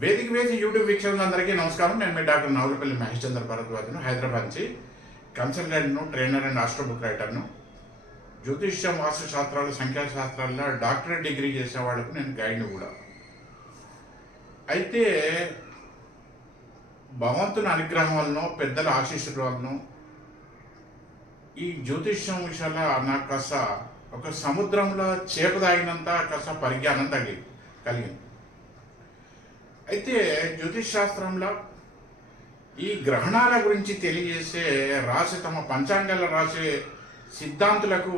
వేదిక వేసి యూట్యూబ్ వీక్షకులందరికీ నమస్కారం. నేను మీ డాక్టర్ నవలపల్లి మహేష్ చంద్ర భరద్వాజ్ను, హైదరాబాద్ నుంచి కన్సల్టెంట్ను, ట్రైనర్ అండ్ ఆస్ట్రో బుక్ రైటర్ను. జ్యోతిష్యం, వాస్తు శాస్త్రాలు, సంఖ్యాశాస్త్రాల్లో డాక్టరేట్ డిగ్రీ చేసే వాళ్ళకు నేను గైడ్ని కూడా. అయితే భగవంతుని అనుగ్రహం వలన, పెద్దల ఆశీస్సుల వలన ఈ జ్యోతిష్యం విషయాల్లో నాకు కాస్త ఒక సముద్రంలో చేప తాగినంత కాస్త పరిజ్ఞానం కలిగింది. అయితే జ్యోతిష్ శాస్త్రంలో ఈ గ్రహణాల గురించి తెలియజేసే రాసి తమ పంచాంగాల రాసే సిద్ధాంతులకు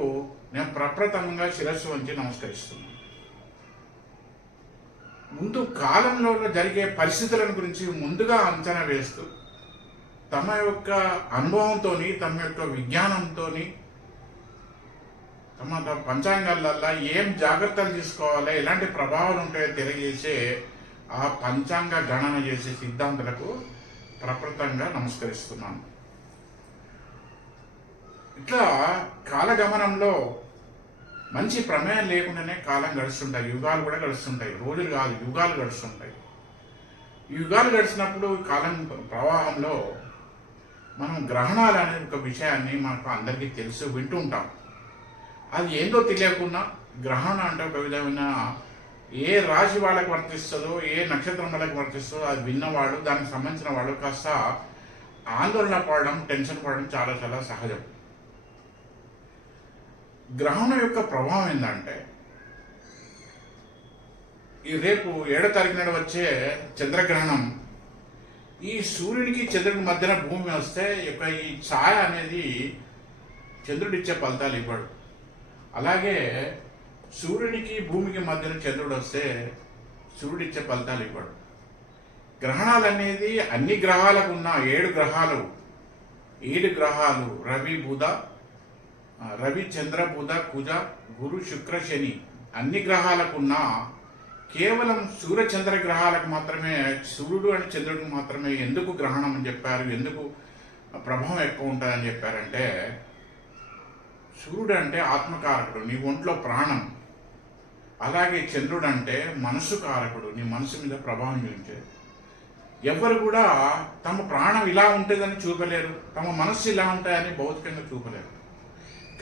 నేను ప్రప్రథమంగా శిరస్సు వంచి నమస్కరిస్తున్నాను. ముందు కాలంలో జరిగే పరిస్థితుల గురించి ముందుగా అంచనా వేస్తూ తమ యొక్క అనుభవంతో, తమ యొక్క విజ్ఞానంతో, తమ పంచాంగాలల్లో ఏం జాగ్రత్తలు తీసుకోవాలో, ఎలాంటి ప్రభావాలు ఉంటాయో తెలియజేసే ఆ పంచాంగ గణన చేసే సిద్ధాంతులకు ప్రప్రథంగా నమస్కరిస్తున్నాను. ఇట్లా కాలగమనంలో మంచి ప్రమేయం లేకుండానే కాలం గడుస్తుంటాయి, యుగాలు కూడా గడుస్తుంటాయి. రోజులు కాదు, యుగాలు గడుస్తుంటాయి. యుగాలు గడిచినప్పుడు కాలం ప్రవాహంలో మనం గ్రహణాలు అనే ఒక విషయాన్ని మనకు అందరికీ తెలుసు, వింటూ ఉంటాం. అది ఏందో తెలియకుండా గ్రహణం అంటే ఒక విధమైన ఏ రాశి వాళ్ళకి వర్తిస్తుందో, ఏ నక్షత్రం వాళ్ళకి వర్తిస్తుందో అది విన్నవాడు, దానికి సంబంధించిన వాళ్ళు కాస్త ఆందోళన పడడం, టెన్షన్ పడడం చాలా చాలా సహజం. గ్రహణం యొక్క ప్రభావం ఏంటంటే, ఈ రేపు 7వ తారీఖు నాడు వచ్చే చంద్రగ్రహణం, ఈ సూర్యునికి చంద్రుడి మధ్యన భూమి వస్తే ఈ ఛాయ అనేది చంద్రుడు ఇచ్చే ఫలితాలు ఇవ్వడు. అలాగే సూర్యునికి భూమికి మధ్యన చంద్రుడు వస్తే సూర్యుడు ఇచ్చే ఫలితాలు ఇవ్వడు. గ్రహణాలు అనేది అన్ని గ్రహాలకు ఉన్న 7 గ్రహాలు రవి చంద్ర బుధ కుజ గురు శుక్ర శని అన్ని గ్రహాలకు ఉన్న కేవలం సూర్య చంద్ర గ్రహాలకు మాత్రమే, సూర్యుడు and చంద్రుడికి మాత్రమే ఎందుకు గ్రహణం అని చెప్పారు, ఎందుకు ప్రభావం ఎక్కువ ఉంటుందని చెప్పారంటే, సూర్యుడు అంటే ఆత్మకారకుడు, నీ ఒంట్లో ప్రాణం. అలాగే చంద్రుడు అంటే మనసు కారకుడు, నీ మనసు మీద ప్రభావం చూపించేది. ఎవరు కూడా తమ ప్రాణం ఇలా ఉంటుందని చూపలేరు, తమ మనస్సు ఇలా ఉంటాయని భౌతికంగా చూపలేరు.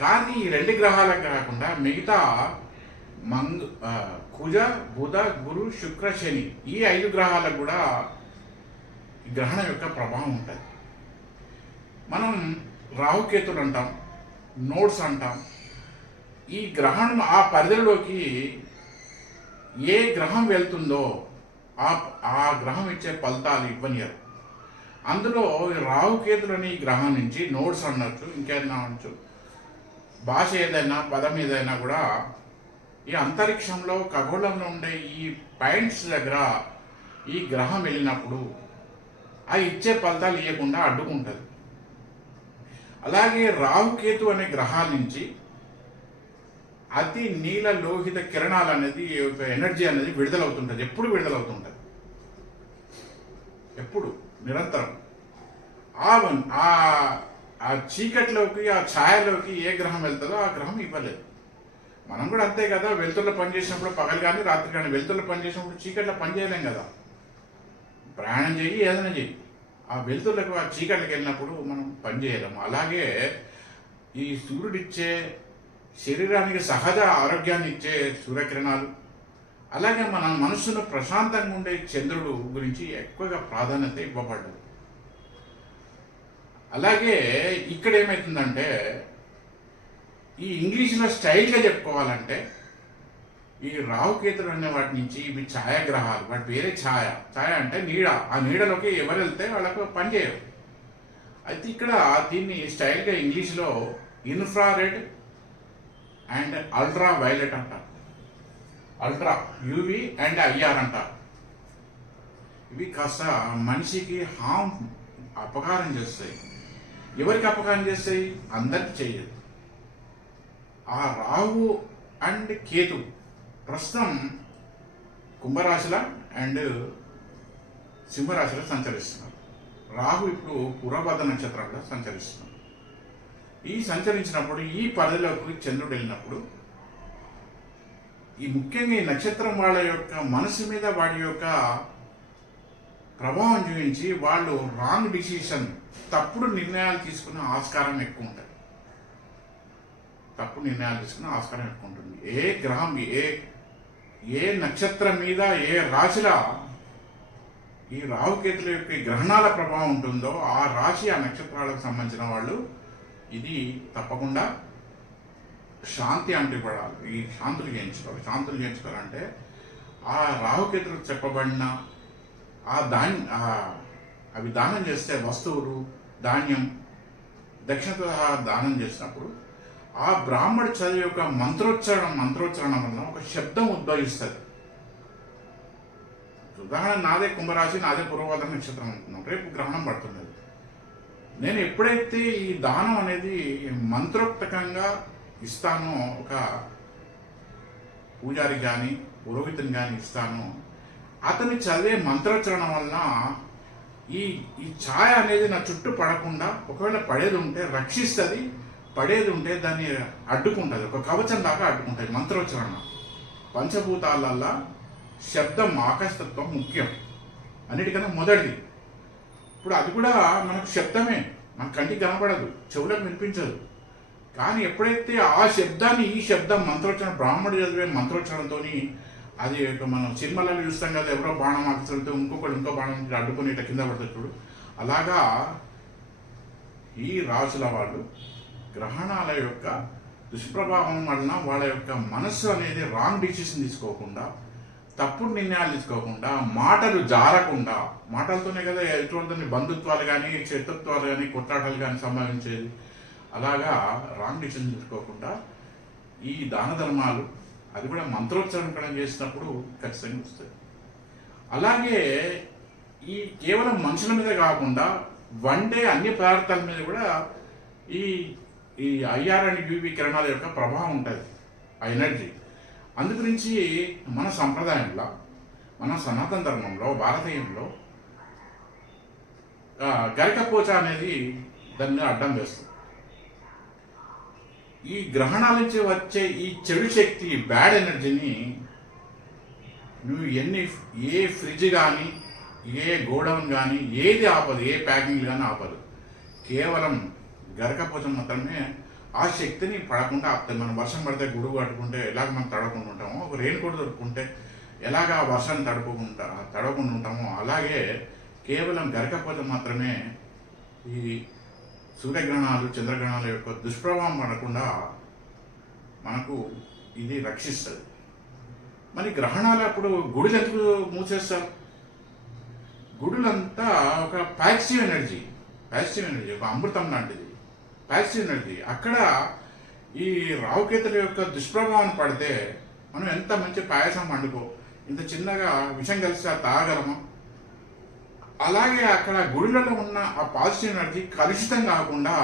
కానీ ఈ 2 గ్రహాలకు కాకుండా మిగతా కుజ బుధ గురు శుక్ర శని ఈ 5 గ్రహాలకు కూడా గ్రహణం యొక్క ప్రభావం ఉంటుంది. మనం రాహుకేతులు అంటాం, నోడ్స్ అంటాం. ఈ గ్రహణం ఆ పరిధిలోకి ఏ గ్రహం వెళ్తుందో ఆ గ్రహం ఇచ్చే ఫలితాలు ఇవ్వనియరు. అందులో రాహుకేతులని ఈ గ్రహం నుంచి నోడ్స్ అనొచ్చు, ఇంకేదైనా అనొచ్చు, భాష ఏదైనా పదం ఏదైనా కూడా ఈ అంతరిక్షంలో ఖగోళంలో ఉండే ఈ పాయింట్స్ దగ్గర ఈ గ్రహం వెళ్ళినప్పుడు ఆ ఇచ్చే ఫలితాలు ఇవ్వకుండా అడ్డుకుంటుంది. అలాగే రాహుకేతు అనే గ్రహాల నుంచి అతి నీల లోహిత కిరణాలు అనేది, ఎనర్జీ అనేది విడుదలవుతుంటుంది. ఎప్పుడు విడుదలవుతుంటుంది, ఎప్పుడు నిరంతరం. ఆ చీకట్లోకి, ఆ ఛాయలోకి ఏ గ్రహం వెళ్తుందో ఆ గ్రహం ఇవ్వలేదు. మనం కూడా అంతే కదా, వెలుతుల్లో పనిచేసినప్పుడు పగలు కానీ రాత్రి కానీ, వెలుతుల్లో పనిచేసినప్పుడు చీకట్లో పనిచేయలేం కదా. ప్రయాణం చేయి, ఏదైనా చెయ్యి, ఆ వెలుతుర్లకు, ఆ చీకట్లకు వెళ్ళినప్పుడు మనం పనిచేయలేము. అలాగే ఈ సూర్యుడిచ్చే శరీరానికి సహజ ఆరోగ్యాన్ని ఇచ్చే సూర్యకిరణాలు, అలాగే మన మనస్సును ప్రశాంతంగా ఉండే చంద్రుడు గురించి ఎక్కువగా ప్రాధాన్యత ఇవ్వబడ్డది. అలాగే ఇక్కడ ఏమవుతుందంటే, ఈ ఇంగ్లీష్లో స్టైల్గా చెప్పుకోవాలంటే, ఈ రాహుకేతులు అనే వాటి నుంచి ఇవి ఛాయాగ్రహాలు, వాటి పేరే ఛాయ అంటే నీడ. ఆ నీడలోకి ఎవరు వెళ్తే వాళ్ళకు పనిచేయరు. అయితే ఇక్కడ దీన్ని స్టైల్గా ఇంగ్లీష్లో ఇన్ఫ్రారెడ్ అండ్ అల్ట్రా వైలెట్ అంటారు. అల్ట్రా యూవి అండ్ ఐఆర్ అంటారు. ఇవి కాస్త మనిషికి అపకారం చేస్తాయి. ఎవరికి అపకారం చేస్తాయి? అందరికి చేయదు. ఆ రాహు అండ్ కేతు ప్రస్తుతం కుంభరాశిలో అండ్ సింహరాశిలో సంచరిస్తున్నారు. రాహు ఇప్పుడు పూర్వభద్ర నక్షత్రంలో సంచరిస్తున్నారు. ఈ సంచరించినప్పుడు ఈ పరిధిలోకి చంద్రుడు వెళ్ళినప్పుడు ఈ ముఖ్యంగా ఈ నక్షత్రం వాళ్ళ యొక్క మనసు మీద వాడి యొక్క ప్రభావం చూపించి వాళ్ళు రాంగ్ డిసిషన్, తప్పుడు నిర్ణయాలు తీసుకునే ఆస్కారం ఎక్కువ ఉంటుంది. తప్పుడు నిర్ణయాలు తీసుకునే ఆస్కారం ఎక్కువ ఉంటుంది. ఏ గ్రహం, ఏ నక్షత్రం మీద, ఏ రాశిలో ఈ రాహుకేతుల యొక్క గ్రహణాల ప్రభావం ఉంటుందో ఆ రాశి, ఆ నక్షత్రాలకు సంబంధించిన వాళ్ళు ఇది తప్పకుండా శాంతి అంటే పడాలి. ఈ శాంతులు చేయించుకోవాలంటే ఆ రాహుకేతులు చెప్పబడిన అవి దానం చేస్తే వస్తువులు, ధాన్యం, దక్షిణతో దానం చేసినప్పుడు ఆ బ్రాహ్మడు చదివే యొక్క మంత్రోచ్చరణ వల్ల ఒక శబ్దం ఉద్భవిస్తుంది. ఉదాహరణ, నాదే కుంభరాశి, నాదే పూర్వభద్ర నక్షత్రం అనుకున్నాం, రేపు గ్రహణం పడుతున్నది. నేను ఎప్పుడైతే ఈ దానం అనేది మంత్రోక్తకంగా ఇస్తానో, ఒక పూజారి కానీ పురోహితుని కానీ ఇస్తానో, అతను చదివే మంత్రోచ్చరణ వలన ఈ ఛాయ అనేది నా చుట్టూ పడకుండా, ఒకవేళ పడేది ఉంటే రక్షిస్తుంది, పడేది ఉంటే దాన్ని అడ్డుకుంటుంది, ఒక కవచం దాకా అడ్డుకుంటుంది మంత్రోచ్చరణ. పంచభూతాలల్లా శబ్దం, ఆకాశతత్వం ముఖ్యం, అన్నిటికన్నా మొదటిది. ఇప్పుడు అది కూడా మనకు శబ్దమే, మన కంటికి కనపడదు, చెవులకు వినిపించదు. కానీ ఎప్పుడైతే ఆ శబ్దాన్ని, ఈ శబ్దం మంత్రోచ్చరణ, బ్రాహ్మణుడు చదివే మంత్రోచ్చరణతో, అది మనం సినిమాలలో చూస్తాం కదా, ఎవరో బాణం ఆకుతుంటే ఇంకొకటి ఇంకో బాణం అడ్డుకొని ఇట్లా కింద పడుతుంది చూడు, అలాగా ఈ రాజుల వాళ్ళు గ్రహణాల యొక్క దుష్ప్రభావం వలన వాళ్ళ యొక్క మనస్సు అనేది రాంగ్ డిసిషన్ తీసుకోకుండా, తప్పుడు నిర్ణయాలు తీసుకోకుండా, మాటలు జారకుండా, మాటలతోనే కదా ఎటువంటి బంధుత్వాలు కానీ, శత్రుత్వాలు కానీ, కొట్లాటలు కానీ సంభవించేది. అలాగా రాంగ్ డిసిషన్ తీసుకోకుండా ఈ దాన ధర్మాలు, అది కూడా మంత్రోచ్చరణ చేసినప్పుడు ఖచ్చితంగా వస్తుంది. అలాగే ఈ కేవలం మనుషుల మీద కాకుండా వండే అన్ని పదార్థాల మీద కూడా ఈ ఈ ఐఆర్ అండ్ యూవి కిరణాల యొక్క ప్రభావం ఉంటుంది, ఆ ఎనర్జీ. అందుగురించి మన సంప్రదాయంలో, మన సనాతన ధర్మంలో, భారతీయంలో గరికపోచ అనేది దాన్ని అడ్డం వేస్తుంది. ఈ గ్రహణాల నుంచి వచ్చే ఈ చెడు శక్తి, బ్యాడ్ ఎనర్జీని నువ్వు ఏ ఫ్రిడ్జ్ కానీ, ఏ గోడౌన్ కానీ ఏది ఆపదు, ఏ ప్యాకింగ్ కానీ ఆపదు. కేవలం గరకపోచం మాత్రమే ఆ శక్తిని పడకుండా ఆపుతుంది. మనం వర్షం పడితే గొడుగు కట్టుకుంటే ఎలాగ మనం తడవకుండా ఉంటామో, ఒక రెయిన్ కోట్ దొరుకుంటే ఎలాగ ఆ వర్షాన్ని తడవకుండా ఉంటామో, అలాగే కేవలం గరకపోచం మాత్రమే ఈ సూర్యగ్రహణాలు, చంద్రగ్రహణాల యొక్క దుష్ప్రభావం పడకుండా మనకు ఇది రక్షిస్తుంది. మరి గ్రహణాలు అప్పుడు గుడులు ఎందుకు మూసేస్తారు? గుడులంతా ఒక పాజిటివ్ ఎనర్జీ, ఒక అమృతం లాంటిది, పాజిటివ్ ఎనర్జీ. అక్కడ ఈ రావుకేతుల యొక్క దుష్ప్రభావం పడితే మనం ఎంత మంచి పాయసం వండుకో, ఇంత చిన్నగా విషం కలిసి తాగలమా? అలాగే అక్కడ గుడిలలో ఉన్న ఆ పాజిటివ్ ఎనర్జీ కలుషితం కాకుండా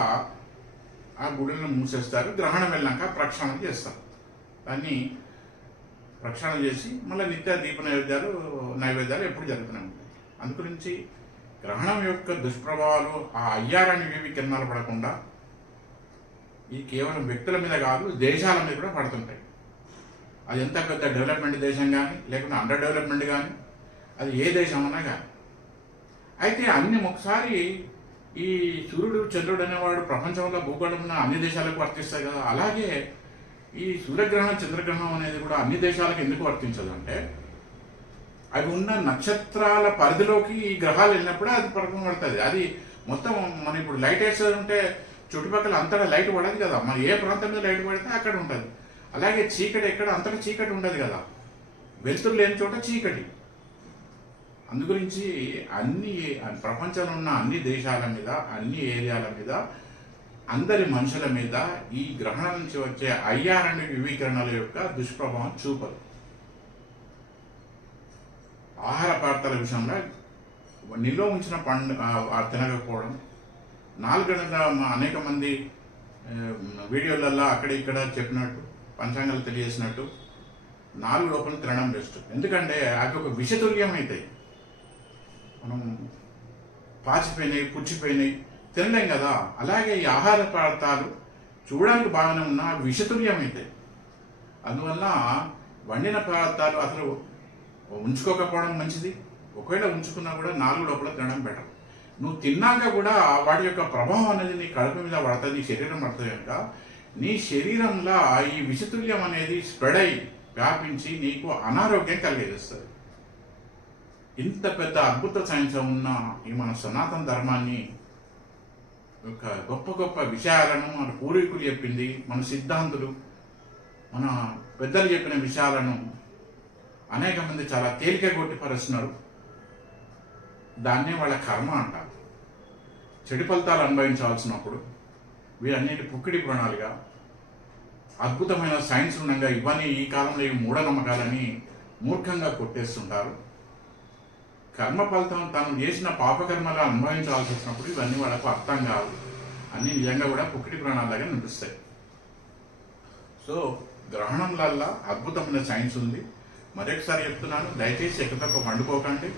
ఆ గుడిలను మూసేస్తారు. గ్రహణం వెళ్ళాక ప్రక్షాళన చేస్తారు. దాన్ని ప్రక్షాళన చేసి మళ్ళీ నిత్య దీప నైవేద్యాలు ఎప్పుడు జరుగుతూనే ఉంటాయి. అందుగురించి గ్రహణం యొక్క దుష్ప్రభావాలు ఆ అయ్యారని వేవి కిరణాలు పడకుండా ఈ కేవలం వ్యక్తుల మీద కాదు, దేశాల మీద కూడా పడుతుంటాయి. అది ఎంత పెద్ద డెవలప్మెంట్ దేశం కానీ, లేకుంటే అండర్ డెవలప్మెంట్ కానీ, అది ఏ దేశం అన్నా కానీ. అయితే అన్ని ఒకసారి ఈ సూర్యుడు, చంద్రుడు అనేవాడు ప్రపంచంలో భూగోళం ఉన్న అన్ని దేశాలకు వర్తిస్తాయి కదా. అలాగే ఈ సూర్యగ్రహణం, చంద్రగ్రహణం అనేది కూడా అన్ని దేశాలకు ఎందుకు వర్తించదు అంటే, అవి ఉన్న నక్షత్రాల పరిధిలోకి ఈ గ్రహాలు వెళ్ళినప్పుడే అది ప్రభావం పడుతుంది. అది మొత్తం మనం ఇప్పుడు లైట్ వేసేది ఉంటే చుట్టుపక్కల అంతటా లైట్ పడదు కదా. మన ఏ ప్రాంతం మీద లైట్ పడితే అక్కడ ఉంటుంది. అలాగే చీకటి ఎక్కడ అంతటా చీకటి ఉండదు కదా, వెలుతురు లేని చోట చీకటి. అందుగురించి అన్ని ప్రపంచంలో ఉన్న అన్ని దేశాల మీద, అన్ని ఏరియాల మీద, అందరి మనుషుల మీద ఈ గ్రహణం నుంచి వచ్చే ఐఆర్ అండ్ యువి కిరణాల యొక్క దుష్ప్రభావం చూపదు. ఆహార పదార్థాల విషయంలో నిల్వ ఉంచిన తినకపోవడం, 4 గంటల అనేక మంది వీడియోలలో అక్కడ ఇక్కడ చెప్పినట్టు, పంచాంగాలు తెలియజేసినట్టు 4 లోపల తినడం బెస్ట్. ఎందుకంటే అవి ఒక విషతుల్యం అవుతాయి. మనం పాచిపోయినాయి, పుచ్చిపోయినాయి తినలేం కదా. అలాగే ఈ ఆహార పదార్థాలు చూడడానికి బాగానే ఉన్నా విషతుల్యం అవుతాయి. అందువల్ల వండిన పదార్థాలు అసలు ఉంచుకోకపోవడం మంచిది. ఒకవేళ ఉంచుకున్నా కూడా 4 లోపల తినడం బెటర్. నువ్వు తిన్నాక కూడా వాటి యొక్క ప్రభావం అనేది నీ కడుపు మీద పడుతుంది, నీ శరీరం పడుతుంది కనుక నీ శరీరంలో ఈ విషతుల్యం అనేది స్ప్రెడ్ అయ్యి వ్యాపించి నీకు అనారోగ్యం కలిగజేస్తుంది. ఇంత పెద్ద అద్భుత సైన్స్ ఉన్న ఈ మన సనాతన ధర్మాన్ని ఒక గొప్ప గొప్ప విషయాలను మన పూర్వీకులు చెప్పింది, మన సిద్ధాంతులు, మన పెద్దలు చెప్పిన విషయాలను అనేక మంది చాలా తేలిక కొట్టిపరుస్తున్నారు. దాన్నే వాళ్ళ కర్మ అంటారు. చెడు ఫలితాలు అనుభవించాల్సినప్పుడు వీరన్నిటి పుక్కిడి పురాణాలుగా అద్భుతమైన సైన్స్ ఉండగా ఇవన్నీ ఈ కాలంలో ఈ మూఢనమ్మకాలని మూర్ఖంగా కొట్టేస్తుంటారు. కర్మ ఫలితం తను చేసిన పాపకర్మలా అనుభవించాల్సి వచ్చినప్పుడు ఇవన్నీ వాళ్ళకు అర్థం కావు. అన్నీ నిజంగా కూడా పుక్కిడి పురాణాలుగా అనిపిస్తాయి. సో గ్రహణంలల్లా అద్భుతమైన సైన్స్ ఉంది. మరొకసారి చెప్తున్నాను, దయచేసి ఎక్కతప్ప వండుకోకండి.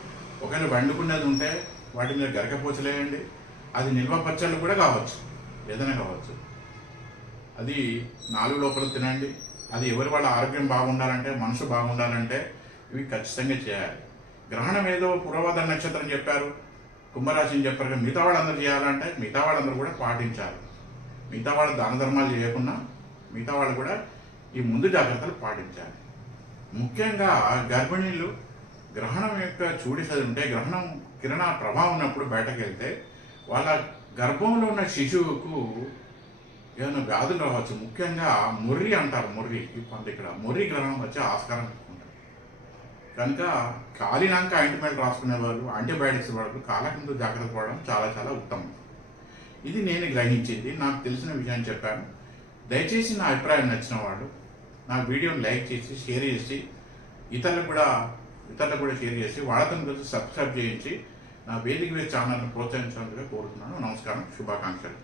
ఒకవేళ వండుకునేది ఉంటే వాటి మీద గరకపోచలేయండి. అది నిల్వ పచ్చళ్ళు కూడా కావచ్చు, ఏదైనా కావచ్చు. అది 4 లోపల తినండి. అది ఎవరి వాళ్ళ ఆరోగ్యం బాగుండాలంటే, మనసు బాగుండాలంటే ఇవి ఖచ్చితంగా చేయాలి. గ్రహణం ఏదో పూర్వభద్ర నక్షత్రం చెప్పారు, కుంభరాశిని చెప్పారు, మిగతా వాళ్ళందరూ చేయాలంటే మిగతా వాళ్ళందరూ కూడా పాటించాలి. మిగతా వాళ్ళు దాన ధర్మాలు చేయకుండా మిగతా వాళ్ళు కూడా ఈ ముందు జాగ్రత్తలు పాటించాలి. ముఖ్యంగా గర్భిణీలు గ్రహణం యొక్క చూడిసది ఉంటే, గ్రహణం కిరణ ప్రభావం ఉన్నప్పుడు బయటకు వెళ్తే వాళ్ళ గర్భంలో ఉన్న శిశువుకు ఏమైనా వ్యాధులు రావచ్చు. ముఖ్యంగా ముర్రి అంటారు, ముర్రి ఈ పంట ఇక్కడ ముర్రి గ్రహణం వచ్చే ఆస్కారం ఉంటుంది. కనుక కాలినాక ఆయింట్మెంట్ రాసుకునే వాళ్ళు, యాంటీబయాటిక్స్ వాళ్ళు కాలకింద జాగ్రత్త పడడం చాలా చాలా ఉత్తమం. ఇది నేను గ్రహించింది, నాకు తెలిసిన విషయాన్ని చెప్పాను. దయచేసి నా అభిప్రాయం నచ్చిన వాళ్ళు నా వీడియోని లైక్ చేసి షేర్ చేసి ఇతరులకు కూడా షేర్ చేసి వాళ్ళతో కలిసి సబ్స్క్రైబ్ చేయించి నా వేదిక ఛానల్ని ప్రోత్సహించాలని కోరుతున్నాను. నమస్కారం, శుభాకాంక్షలు.